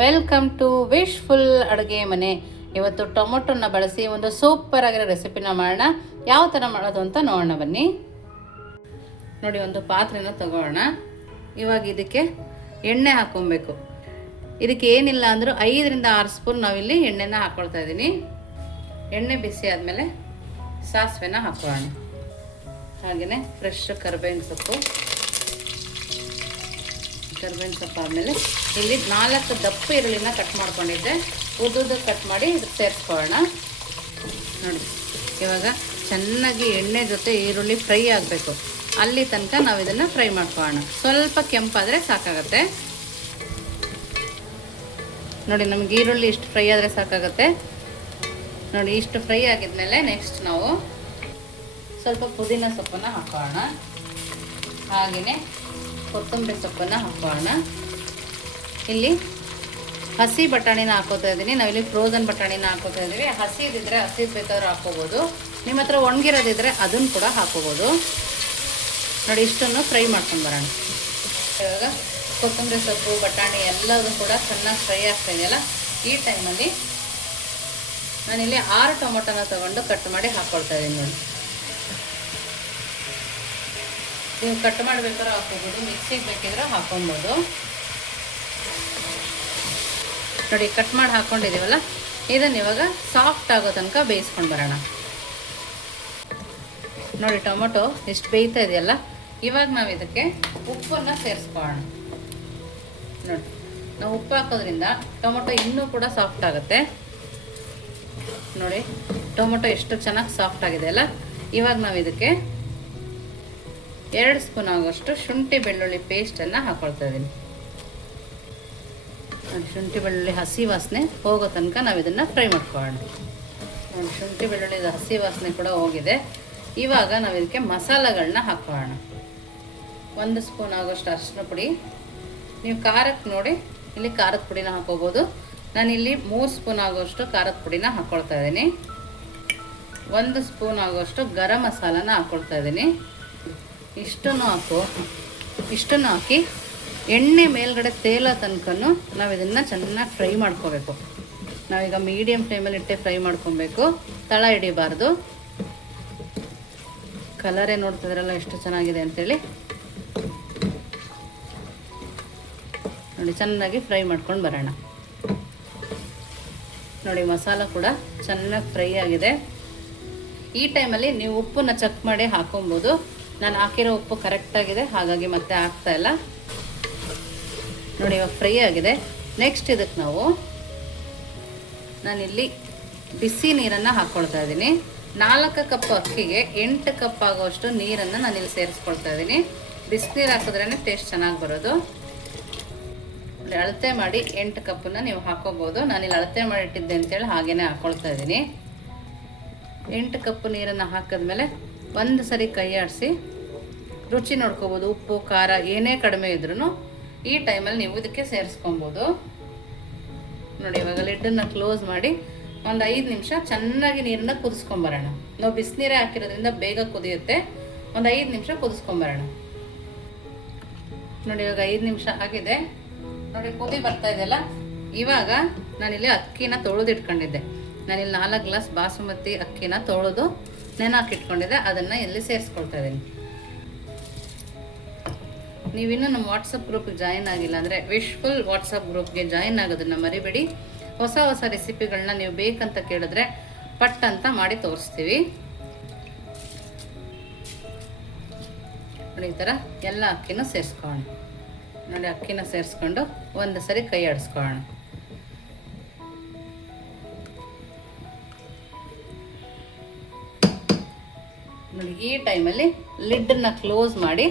Welcome to wishful ಅಡುಗೆ ಮನೆ. ಇವತ್ತು ಟೊಮೊಟೊನ ಬಳಸಿ ಒಂದು ಸೂಪರ್ ಆಗಿರೋ ರೆಸಿಪಿನ ಮಾಡೋಣ. ಯಾವ ಥರ ಮಾಡೋದು ಅಂತ ನೋಡೋಣ ಬನ್ನಿ. ನೋಡಿ, ಒಂದು ಪಾತ್ರೆನ ತಗೋಣ. ಇವಾಗ ಇದಕ್ಕೆ ಎಣ್ಣೆ ಹಾಕ್ಕೊಬೇಕು. ಇದಕ್ಕೆ ಏನಿಲ್ಲ ಅಂದರೂ 5 ರಿಂದ 6 ಸ್ಪೂನ್ ನಾವಿಲ್ಲಿ ಎಣ್ಣೆನ ಹಾಕ್ಕೊಳ್ತಾ ಇದ್ದೀನಿ. ಎಣ್ಣೆ ಬಿಸಿ ಆದಮೇಲೆ ಸಾಸಿವೆನ ಹಾಕೋಣ. ಹಾಗೆಯೇ ಫ್ರೆಶ್ ಕರಿಬೇವಿನ ಸೊಪ್ಪು ಆದಮೇಲೆ ಇಲ್ಲಿ 4 ದಪ್ಪ ಈರುಳ್ಳಿನ ಕಟ್ ಮಾಡ್ಕೊಂಡಿದ್ದೆ, ಉದ್ದುದ್ದು ಕಟ್ ಮಾಡಿ ಇದಕ್ಕೆ ಸೇರಿಸ್ಕೊಳ್ಳೋಣ. ನೋಡಿ, ಇವಾಗ ಚೆನ್ನಾಗಿ ಎಣ್ಣೆ ಜೊತೆ ಈರುಳ್ಳಿ ಫ್ರೈ ಆಗಬೇಕು. ಅಲ್ಲಿ ತನಕ ನಾವು ಇದನ್ನು ಫ್ರೈ ಮಾಡ್ಕೊಳ್ಳೋಣ. ಸ್ವಲ್ಪ ಕೆಂಪಾದರೆ ಸಾಕಾಗತ್ತೆ. ನೋಡಿ, ನಮಗೆ ಈರುಳ್ಳಿ ಇಷ್ಟು ಫ್ರೈ ಆದರೆ ಸಾಕಾಗತ್ತೆ. ನೋಡಿ, ಇಷ್ಟು ಫ್ರೈ ಆಗಿದ್ಮೇಲೆ ನೆಕ್ಸ್ಟ್ ನಾವು ಸ್ವಲ್ಪ ಪುದೀನ ಸೊಪ್ಪನ್ನು ಹಾಕೋಣ. ಹಾಗೆಯೇ ಕೊತ್ತಂಬರಿ ಸೊಪ್ಪನ್ನು ಹಾಕೋಣ. ಇಲ್ಲಿ ಹಸಿ ಬಟಾಣಿನ ಹಾಕೋತಾ ಇದ್ದೀನಿ. ನಾವಿಲ್ಲಿ ಫ್ರೋಝನ್ ಬಟಾಣಿನ ಹಾಕೋತಾ ಇದ್ದೀವಿ. ಹಸಿದಿದ್ರೆ ಹಸಿದು ಬೇಕಾದ್ರೂ ಹಾಕೋಬೋದು. ನಿಮ್ಮ ಹತ್ರ ಒಣಗಿರೋದಿದ್ರೆ ಅದನ್ನು ಕೂಡ ಹಾಕೋಬೋದು. ನೋಡಿ, ಇಷ್ಟನ್ನು ಫ್ರೈ ಮಾಡ್ಕೊಂಡು ಬರೋಣ. ಇವಾಗ ಕೊತ್ತಂಬರಿ ಸೊಪ್ಪು ಬಟಾಣಿ ಎಲ್ಲದೂ ಕೂಡ ಚೆನ್ನಾಗಿ ಫ್ರೈ ಆಗ್ತಾ ಇದೆಯಲ್ಲ, ಈ ಟೈಮಲ್ಲಿ ನಾನಿಲ್ಲಿ 6 ಟೊಮೊಟೊನ ತೊಗೊಂಡು ಕಟ್ ಮಾಡಿ ಹಾಕ್ಕೊಳ್ತಾ ಇದ್ದೀನಿ. ನೋಡಿ, ನೀವು ಕಟ್ ಮಾಡಬೇಕಾದ್ರೆ ಹಾಕೋಬೋದು, ಮಿಕ್ಸಿಗೆ ಬೇಕಿದ್ರೆ ಹಾಕೊಬೋದು. ನೋಡಿ, ಕಟ್ ಮಾಡಿ ಹಾಕ್ಕೊಂಡಿದ್ದೀವಲ್ಲ, ಇದನ್ನು ಇವಾಗ ಸಾಫ್ಟ್ ಆಗೋ ತನಕ ಬೇಯಿಸ್ಕೊಂಡು ಬರೋಣ. ನೋಡಿ, ಟೊಮೊಟೊ ಎಷ್ಟು ಬೇಯ್ತಾ ಇದೆಯಲ್ಲ, ಇವಾಗ ನಾವು ಇದಕ್ಕೆ ಉಪ್ಪನ್ನು ಸೇರಿಸ್ಕೊಳ್ಳೋಣ. ನೋಡಿ, ನಾವು ಉಪ್ಪು ಹಾಕೋದ್ರಿಂದ ಟೊಮೊಟೊ ಇನ್ನೂ ಕೂಡ ಸಾಫ್ಟ್ ಆಗುತ್ತೆ. ನೋಡಿ, ಟೊಮೊಟೊ ಎಷ್ಟು ಚೆನ್ನಾಗಿ ಸಾಫ್ಟ್ ಆಗಿದೆ ಅಲ್ಲ. ಇವಾಗ ನಾವು ಇದಕ್ಕೆ 2 ಸ್ಪೂನ್ ಆಗೋಷ್ಟು ಶುಂಠಿ ಬೆಳ್ಳುಳ್ಳಿ ಪೇಸ್ಟನ್ನು ಹಾಕ್ಕೊಳ್ತಾ ಇದ್ದೀನಿ. ನೋಡಿ, ಶುಂಠಿ ಬೆಳ್ಳುಳ್ಳಿ ಹಸಿ ವಾಸನೆ ಹೋಗೋ ತನಕ ನಾವು ಇದನ್ನು ಫ್ರೈ ಮಾಡ್ಕೊಳ್ಳೋಣ. ನೋಡಿ, ಶುಂಠಿ ಬೆಳ್ಳುಳ್ಳಿದ ಹಸಿ ವಾಸನೆ ಕೂಡ ಹೋಗಿದೆ. ಇವಾಗ ನಾವು ಇದಕ್ಕೆ ಮಸಾಲೆಗಳನ್ನ ಹಾಕೋಣ. 1 ಸ್ಪೂನ್ ಆಗೋಷ್ಟು ಅರಿಶಿನ ಪುಡಿ. ನೀವು ಖಾರಕ್ಕೆ ನೋಡಿ ಇಲ್ಲಿ ಖಾರದ ಪುಡಿನ ಹಾಕೋಬೋದು. ನಾನಿಲ್ಲಿ 3 ಸ್ಪೂನ್ ಆಗೋಷ್ಟು ಖಾರದ ಪುಡಿನ ಹಾಕ್ಕೊಳ್ತಾ ಇದ್ದೀನಿ. 1 ಸ್ಪೂನ್ ಆಗೋಷ್ಟು ಗರಂ ಮಸಾಲಾನ ಹಾಕ್ಕೊಳ್ತಾ ಇದ್ದೀನಿ. ಇಷ್ಟನ್ನು ಹಾಕಿ ಎಣ್ಣೆ ಮೇಲ್ಗಡೆ ತೇಲೋ ತನಕ ನಾವು ಇದನ್ನು ಚೆನ್ನಾಗಿ ಫ್ರೈ ಮಾಡ್ಕೋಬೇಕು. ನಾವೀಗ ಮೀಡಿಯಮ್ ಫ್ಲೇಮಲ್ಲಿ ಇಟ್ಟೆ ಫ್ರೈ ಮಾಡ್ಕೊಬೇಕು, ತಳ ಹಿಡಿಬಾರ್ದು. ಕಲರೇ ನೋಡ್ತಿದ್ರಲ್ಲ ಎಷ್ಟು ಚೆನ್ನಾಗಿದೆ ಅಂತೇಳಿ. ನೋಡಿ, ಚೆನ್ನಾಗಿ ಫ್ರೈ ಮಾಡ್ಕೊಂಡು ಬರೋಣ. ನೋಡಿ, ಮಸಾಲ ಕೂಡ ಚೆನ್ನಾಗಿ ಫ್ರೈ ಆಗಿದೆ. ಈ ಟೈಮಲ್ಲಿ ನೀವು ಉಪ್ಪನ್ನ ಚೆಕ್ ಮಾಡಿ ಹಾಕೊಬೋದು. ನಾನು ಹಾಕಿರೋ ಉಪ್ಪು ಕರೆಕ್ಟಾಗಿದೆ, ಹಾಗಾಗಿ ಮತ್ತೆ ಹಾಕ್ತಾ ಇಲ್ಲ. ನೋಡಿ, ಇವಾಗ ಫ್ರೈ ಆಗಿದೆ. ನೆಕ್ಸ್ಟ್ ಇದಕ್ಕೆ ನಾನಿಲ್ಲಿ ಬಿಸಿ ನೀರನ್ನು ಹಾಕ್ಕೊಳ್ತಾ ಇದ್ದೀನಿ. 4 ಕಪ್ ಅಕ್ಕಿಗೆ 8 ಕಪ್ ಆಗೋಷ್ಟು ನೀರನ್ನು ನಾನಿಲ್ಲಿ ಸೇರಿಸ್ಕೊಳ್ತಾ ಇದ್ದೀನಿ. ಬಿಸಿನೀರು ಹಾಕಿದ್ರೇ ಟೇಸ್ಟ್ ಚೆನ್ನಾಗಿ ಬರೋದು. ಅಳತೆ ಮಾಡಿ 8 ಕಪ್ಪನ್ನು ನೀವು ಹಾಕೋಬೋದು. ನಾನಿಲ್ಲಿ ಅಳತೆ ಮಾಡಿ ಇಟ್ಟಿದ್ದೆ ಅಂತೇಳಿ ಹಾಗೇ ಹಾಕ್ಕೊಳ್ತಾ ಇದ್ದೀನಿ. 8 ಕಪ್ ನೀರನ್ನು ಹಾಕಿದ್ಮೇಲೆ ಒಂದು ಸರಿ ಕೈ ಆಡಿಸಿ ರುಚಿ ನೋಡ್ಕೋಬೋದು. ಉಪ್ಪು ಖಾರ ಏನೇ ಕಡಿಮೆ ಇದ್ರೂ ಈ ಟೈಮಲ್ಲಿ ನೀವು ಇದಕ್ಕೆ ಸೇರಿಸ್ಕೊಬೋದು. ನೋಡಿ, ಇವಾಗ ಲಿಡ್ಡನ್ನು ಕ್ಲೋಸ್ ಮಾಡಿ ಒಂದು 5 ನಿಮಿಷ ಚೆನ್ನಾಗಿ ನೀರನ್ನು ಕುದಿಸ್ಕೊಂಬರೋಣ. ನಾವು ಬಿಸಿನೀರೇ ಹಾಕಿರೋದ್ರಿಂದ ಬೇಗ ಕುದಿಯುತ್ತೆ. ಒಂದು 5 ನಿಮಿಷ ಕುದಿಸ್ಕೊಂಬರೋಣ. ನೋಡಿ, ಇವಾಗ 5 ನಿಮಿಷ ಆಗಿದೆ. ನೋಡಿ, ಕುದಿ ಬರ್ತಾ ಇದೆಯಲ್ಲ. ಇವಾಗ ನಾನಿಲ್ಲಿ ಅಕ್ಕಿನ ತೊಳೆದಿಟ್ಕೊಂಡಿದ್ದೆ. ನಾನಿಲ್ಲಿ 4 ಗ್ಲಾಸ್ ಬಾಸುಮತಿ ಅಕ್ಕಿನ ತೊಳೆದು ನೆನೆಹಾಕಿಟ್ಕೊಂಡಿದ್ದೆ. ಅದನ್ನು ಇಲ್ಲಿ ಸೇರಿಸ್ಕೊಳ್ತಾ ಇದ್ದೀನಿ. ನೀವಿನ್ನೂ ನಮ್ಮ ವಾಟ್ಸಪ್ ಗ್ರೂಪ್ಗೆ ಜಾಯಿನ್ ಆಗಿಲ್ಲ ಅಂದರೆ ವಿಶ್ಫುಲ್ ವಾಟ್ಸಪ್ ಗ್ರೂಪ್ಗೆ ಜಾಯಿನ್ ಆಗೋದನ್ನು ಮರಿಬೇಡಿ. ಹೊಸ ರೆಸಿಪಿಗಳನ್ನ ನೀವು ಬೇಕಂತ ಕೇಳಿದ್ರೆ ಪಟ್ ಅಂತ ಮಾಡಿ ತೋರಿಸ್ತೀವಿ. ನೋಡಿ, ಈ ಥರ ಎಲ್ಲ ಅಕ್ಕಿನೂ ಸೇರಿಸ್ಕೊಳ್ಳೋಣ. ನೋಡಿ, ಅಕ್ಕಿನ ಸೇರಿಸ್ಕೊಂಡು ಒಂದು ಸರಿ ಕೈ ಆಡಿಸ್ಕೊಳ್ಳೋಣ. ನೋಡಿ, ಈ ಟೈಮಲ್ಲಿ ಲಿಡ್ಡನ್ನು ಕ್ಲೋಸ್ ಮಾಡಿ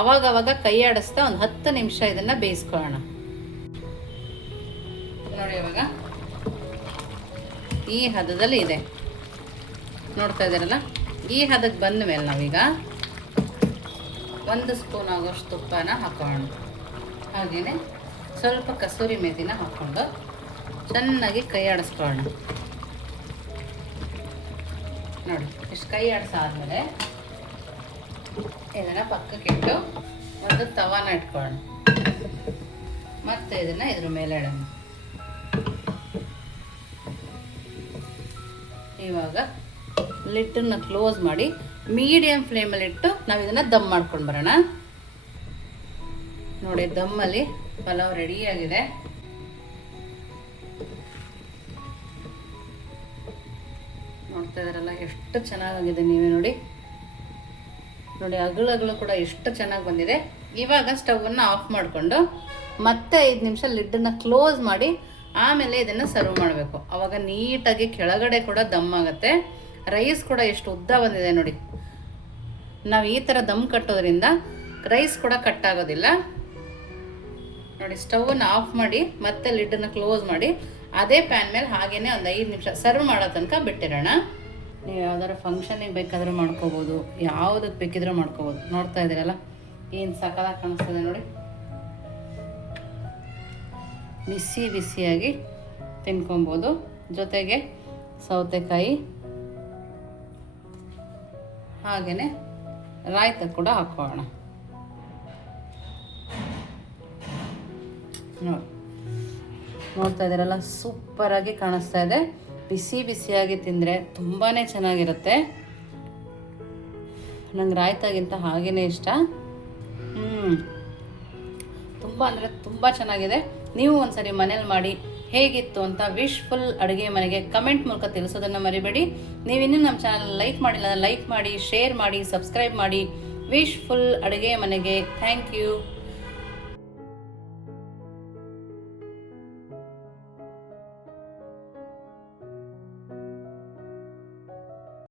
ಅವಾಗವಾಗ ಕೈ ಆಡಿಸ್ತಾ ಒಂದು 10 ನಿಮಿಷ ಇದನ್ನು ಬೇಯಿಸ್ಕೊಳ್ಳೋಣ. ನೋಡಿ, ಇವಾಗ ಈ ಹದದಲ್ಲಿ ಇದೆ, ನೋಡ್ತಾ ಇದ್ದೀರಲ್ಲ. ಈ ಹದಕ್ಕೆ ಬಂದ ಮೇಲೆ ನಾವೀಗ 1 ಸ್ಪೂನ್ ಆಗೋಷ್ಟು ತುಪ್ಪನ ಹಾಕೋಣ. ಹಾಗೆಯೇ ಸ್ವಲ್ಪ ಕಸೂರಿ ಮೇಥಿನ ಹಾಕ್ಕೊಂಡು ಚೆನ್ನಾಗಿ ಕೈ ಆಡಿಸ್ಕೊಳ್ಳೋಣ. ನೋಡಿ, ಇಷ್ಟು ಕೈ ಆಡಿಸಾದ್ಮೇಲೆ ಇದನ್ನು ಪಕ್ಕಕ್ಕಿಟ್ಟು ಒಂದು ತವಾನ ಇಟ್ಕೊಳ್ಳೋಣ. ಮತ್ತೆ ಇದನ್ನು ಇದ್ರ ಮೇಲೆ ಇಡೋಣ. ಇವಾಗ ಲಿಟ್ಟನ್ನು ಕ್ಲೋಸ್ ಮಾಡಿ ಮೀಡಿಯಂ ಫ್ಲೇಮಲ್ಲಿ ಇಟ್ಟು ನಾವು ಇದನ್ನು ದಮ್ ಮಾಡ್ಕೊಂಡು ಬರೋಣ. ನೋಡಿ, ದಮ್ಮಲ್ಲಿ ಪಲಾವ್ ರೆಡಿಯಾಗಿದೆ. ನೋಡ್ತಾ ಇದ್ದಾರಲ್ಲ ಎಷ್ಟು ಚೆನ್ನಾಗಿದೆ, ನೀವೇ ನೋಡಿ. ನೋಡಿ, ಅಗಳು ಕೂಡ ಎಷ್ಟು ಚೆನ್ನಾಗಿ ಬಂದಿದೆ. ಇವಾಗ ಸ್ಟವನ್ನು ಆಫ್ ಮಾಡಿಕೊಂಡು ಮತ್ತೆ 5 ನಿಮಿಷ ಲಿಡ್ಡನ್ನು ಕ್ಲೋಸ್ ಮಾಡಿ ಆಮೇಲೆ ಇದನ್ನು ಸರ್ವ್ ಮಾಡಬೇಕು. ಆವಾಗ ನೀಟಾಗಿ ಕೆಳಗಡೆ ಕೂಡ ದಮ್ ಆಗುತ್ತೆ. ರೈಸ್ ಕೂಡ ಎಷ್ಟು ಉದ್ದ ಬಂದಿದೆ ನೋಡಿ. ನಾವು ಈ ಥರ ದಮ್ ಕಟ್ಟೋದ್ರಿಂದ ರೈಸ್ ಕೂಡ ಕಟ್ಟಾಗೋದಿಲ್ಲ. ನೋಡಿ, ಸ್ಟವನ್ನು ಆಫ್ ಮಾಡಿ ಮತ್ತೆ ಲಿಡ್ಡನ್ನು ಕ್ಲೋಸ್ ಮಾಡಿ ಅದೇ ಪ್ಯಾನ್ ಮೇಲೆ ಹಾಗೇನೆ ಒಂದು 5 ನಿಮಿಷ ಸರ್ವ್ ಮಾಡೋ ತನಕ ಬಿಟ್ಟಿರೋಣ. ನೀವು ಯಾವ್ದಾರು ಫಂಕ್ಷನಿಗೆ ಬೇಕಾದರೂ ಮಾಡ್ಕೋಬೋದು, ಯಾವುದಕ್ಕೆ ಬೇಕಿದ್ರೂ ಮಾಡ್ಕೋಬೋದು. ನೋಡ್ತಾ ಇದ್ದೀರಲ್ಲ ಏನು ಸಕ್ಕತ್ತಾಗಿ ಕಾಣಿಸ್ತದೆ ನೋಡಿ. ಬಿಸಿ ಬಿಸಿಯಾಗಿ ತಿನ್ಕೊಬೋದು. ಜೊತೆಗೆ ಸೌತೆಕಾಯಿ ಹಾಗೆಯೇ ರಾಯ್ತ ಕೂಡ ಹಾಕೋಣ. ನೋಡ್ತಾ ಇದ್ದೀರಲ್ಲ, ಸೂಪರಾಗಿ ಕಾಣಿಸ್ತಾ ಇದೆ. ಬಿಸಿ ಬಿಸಿಯಾಗಿ ತಿಂದರೆ ತುಂಬಾ ಚೆನ್ನಾಗಿರುತ್ತೆ. ನಂಗೆ ರಾಯ್ತಾಗಿಂತ ಹಾಗೇ ಇಷ್ಟ. ತುಂಬ ಅಂದರೆ ತುಂಬ ಚೆನ್ನಾಗಿದೆ. ನೀವು ಒಂದ್ಸರಿ ಮನೇಲಿ ಮಾಡಿ ಹೇಗಿತ್ತು ಅಂತ ವಿಶ್ಫುಲ್ ಅಡುಗೆ ಮನೆಗೆ ಕಮೆಂಟ್ ಮೂಲಕ ತಿಳಿಸೋದನ್ನು ಮರಿಬೇಡಿ. ನೀವಿನ್ನೂ ನಮ್ಮ ಚಾನಲ್ ಲೈಕ್ ಮಾಡಿಲ್ಲ, ಲೈಕ್ ಮಾಡಿ, ಶೇರ್ ಮಾಡಿ, ಸಬ್ಸ್ಕ್ರೈಬ್ ಮಾಡಿ. ವಿಶ್ಫುಲ್ ಅಡುಗೆ ಮನೆಗೆ ಥ್ಯಾಂಕ್ ಯು.